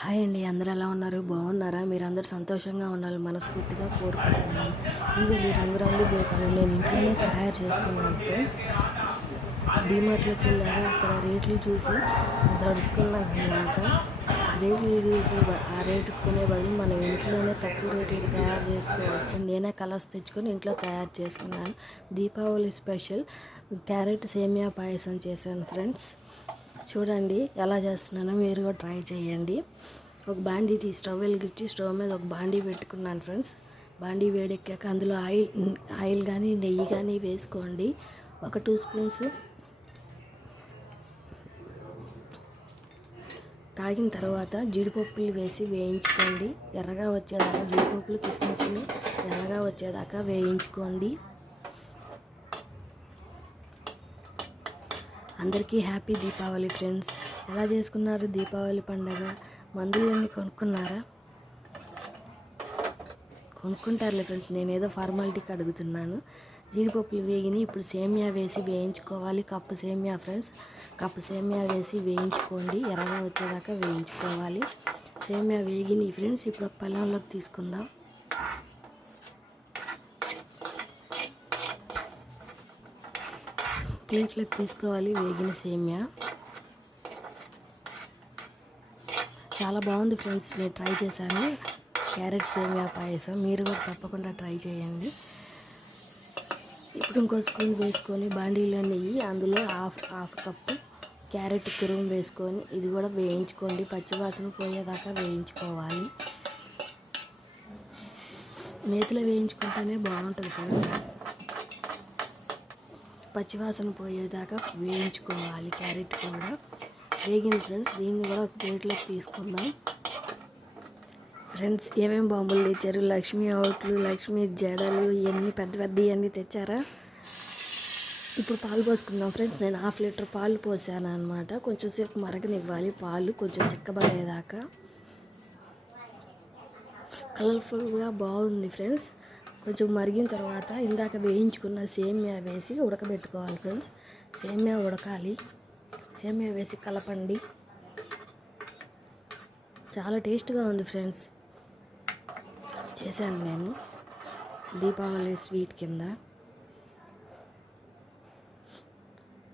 Hi అండి. అందరూ ఎలా ఉన్నారు? బాగున్నారా? మీరందరూ సంతోషంగా ఉండాలని మనస్ఫూర్తిగా కోరుకుంటున్నాను. ఇదిగోండి రంగురంగు దీపాలు నేను ఇంట్లోనే తయారు చేసుకున్నాను ఫ్రెండ్స్. డీమార్ట్‌లోకి వెళ్ళాను. అక్కడ రేట్లు చూసి దడుసుకున్నాననమాట. ఆ రేట్లు చూసి ఆ రేటుకి కొనే బదులు మనం ఇంట్లోనే తక్కువ రేట్లకి తయారు చేసుకోవచ్చని నేనే కలర్స్ తెచ్చుకొని ఇంట్లో తయారు చేసుకున్నాను. దీపావళి స్పెషల్ క్యారెట్ సేమియా పాయసం చేశాను ఫ్రెండ్స్. చూడండి ఎలా చేస్తున్నానో మీరు కూడా ట్రై చేయండి. ఒక బాండీ స్టవ్ వెలిగించి స్టవ్ మీద ఒక బాండీ పెట్టుకున్నాను ఫ్రెండ్స్. బాండీ వేడెక్కాక అందులో ఆయిల్ కానీ నెయ్యి కానీ వేసుకోండి. ఒక 2 స్పూన్స్ కాగిన తర్వాత జీడిపప్పులు వేసి వేయించుకోండి. ఎర్రగా వచ్చేదాకా జీడిపప్పులు కిస్మిస్లు ఎర్రగా వచ్చేదాకా వేయించుకోండి. అందరికీ హ్యాపీ దీపావళి ఫ్రెండ్స్. ఎలా చేసుకున్నారు దీపావళి పండుగ? మందులన్నీ కొనుక్కున్నారా? కొనుక్కుంటారులే ఫ్రెండ్స్, నేనేదో ఫార్మాలిటీకి అడుగుతున్నాను. జీడిపప్పులు వేగిని ఇప్పుడు సేమియా వేసి వేయించుకోవాలి. కప్పు సేమియా ఫ్రెండ్స్, కప్పు సేమియా వేసి వేయించుకోండి. ఎర్రగా వచ్చేదాకా వేయించుకోవాలి. సేమియా వేగిని ఫ్రెండ్స్, ఇప్పుడు ఒక పళ్ళెంలోకి తీసుకుందాం. ప్లేట్లోకి తీసుకోవాలి వేగిన సేమియా. చాలా బాగుంది ఫ్రెండ్స్, నేను ట్రై చేశాను క్యారెట్ సేమియా పాయసం. మీరు కూడా తప్పకుండా ట్రై చేయండి. ఇప్పుడు ఇంకో స్పూన్ వేసుకొని బాండీలో నెయ్యి, అందులో హాఫ్ కప్పు క్యారెట్ తురుము వేసుకొని ఇది కూడా వేయించుకోండి. పచ్చివాసన పోయేదాకా వేయించుకోవాలి. నేతిలో వేయించుకుంటేనే బాగుంటుంది ఫ్రెండ్స్. పచ్చివాసన పోయేదాకా వేయించుకోవాలి. క్యారెట్ కూడా వేగింది ఫ్రెండ్స్. దీన్ని కూడా ఒక ప్లేట్లోకి తీసుకుందాం. ఫ్రెండ్స్, ఏమేమి బాంబులు తెచ్చారు? లక్ష్మీ అవుట్లు, లక్ష్మీ జడలు, ఇవన్నీ పెద్ద పెద్ద ఇవన్నీ తెచ్చారా? ఇప్పుడు పాలు పోసుకుందాం ఫ్రెండ్స్. నేను 1/2 లీటర్ పాలు పోసాను అనమాట. కొంచెం సేపు మరగనివ్వాలి పాలు కొంచెం చిక్కబడేదాకా. కలర్ఫుల్గా బాగుంది ఫ్రెండ్స్. కొంచెం మరిగిన తర్వాత ఇందాక వేయించుకున్న సేమియా వేసి ఉడకబెట్టుకోవాలి ఫ్రెండ్స్. సేమియా ఉడకాలి. సేమియా వేసి కలపండి. చాలా టేస్ట్గా ఉంది ఫ్రెండ్స్. చేశాను నేను దీపావళి స్వీట్ కింద.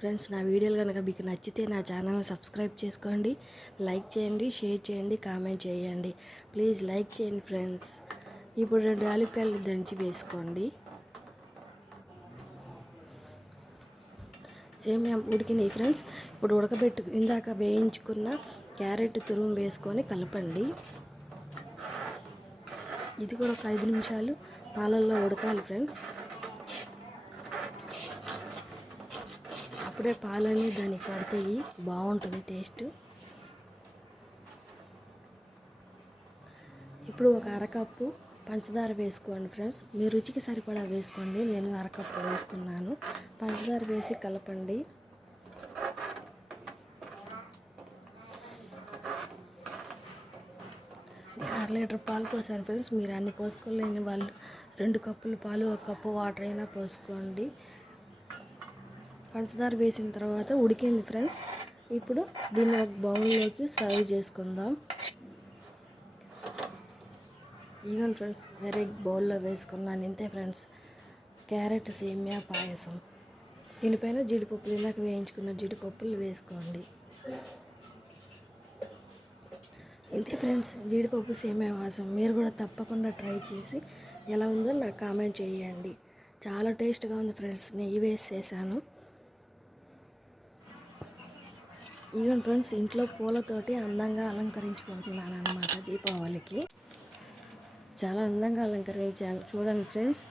ఫ్రెండ్స్, నా వీడియోలు కనుక మీకు నచ్చితే నా ఛానల్ని సబ్స్క్రైబ్ చేసుకోండి, లైక్ చేయండి, షేర్ చేయండి, కామెంట్ చేయండి. ప్లీజ్ లైక్ చేయండి ఫ్రెండ్స్. ఇప్పుడు 2 యాలక్కాయలు దంచి వేసుకోండి. సేమియా ఉడికినాయి ఫ్రెండ్స్. ఇప్పుడు ఇందాక వేయించుకున్న క్యారెట్ తురుము వేసుకొని కలపండి. ఇది కూడా ఒక 5 నిమిషాలు పాలల్లో ఉడకాలి ఫ్రెండ్స్. అప్పుడే పాలన్నీ దానికి పడతాయి, బాగుంటుంది టేస్ట్. ఇప్పుడు ఒక అరకప్పు పంచదార వేసుకోండి ఫ్రెండ్స్. మీ రుచికి సరిపడా వేసుకోండి. నేను అరకప్పు వేసుకున్నాను. పంచదార వేసి కలపండి. నేను 1/2 లీటర్ పాలు పోసాను ఫ్రెండ్స్. మీరు అన్ని పోసుకోలేని వాళ్ళు 2 కప్పులు పాలు 1 కప్పు వాటర్ అయినా పోసుకోండి. పంచదార వేసిన తర్వాత ఉడికింది ఫ్రెండ్స్. ఇప్పుడు దీన్ని ఒక బౌల్లోకి సర్వ్ చేసుకుందాం. ఇదిగోండి ఫ్రెండ్స్, వేరే బౌల్లో వేసుకున్నాను. ఇంతే ఫ్రెండ్స్, క్యారెట్ సేమియా పాయసం. దీనిపైన జీడిపప్పులు, ఇందాక వేయించుకున్న జీడిపప్పులు వేసుకోండి. ఇంతే ఫ్రెండ్స్, జీడిపప్పు సేమియా పాయసం. మీరు కూడా తప్పకుండా ట్రై చేసి ఎలా ఉందో నాకు కామెంట్ చేయండి. చాలా టేస్ట్గా ఉంది ఫ్రెండ్స్. నెయ్యి వేసి చేశాను. ఇదిగోండి ఫ్రెండ్స్, ఇంట్లో పూలతోటి అందంగా అలంకరించుకుంటున్నాను అన్నమాట దీపావళికి. చాలా అందంగా అలంకరించాను చూడండి ఫ్రెండ్స్.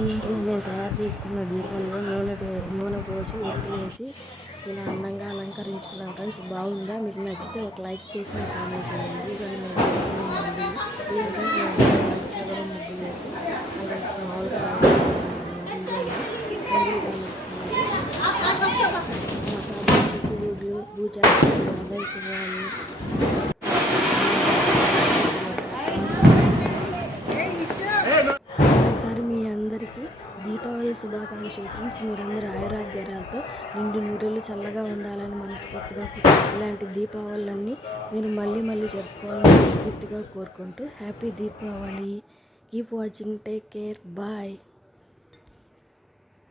ఈ ఇంట్లో నేను తయారు చేసుకున్న దీపంలో నూనె పోసి ఒత్తులేసి ఇలా అందంగా అలంకరించుకున్నాను ఫ్రెండ్స్. బాగుందా? మీకు నచ్చితే ఒక లైక్ చేసి నాకు కామెంట్ చేయండి. ఇది నేను ముగ్గు వేసి మామూలుగా పూజ ఒకసారి మీ అందరికీ దీపావళి శుభాకాంక్షలు ఫ్రెండ్స్. మీరందరూ ఆయురాగ్యాలతో నిండు నూరేళ్ళు చల్లగా ఉండాలని మనస్ఫూర్తిగా, ఇలాంటి దీపావళిని మీరు మళ్ళీ జరుపుకోవాలని మనస్ఫూర్తిగా కోరుకుంటూ happy Deepavali. Keep watching, take care, bye.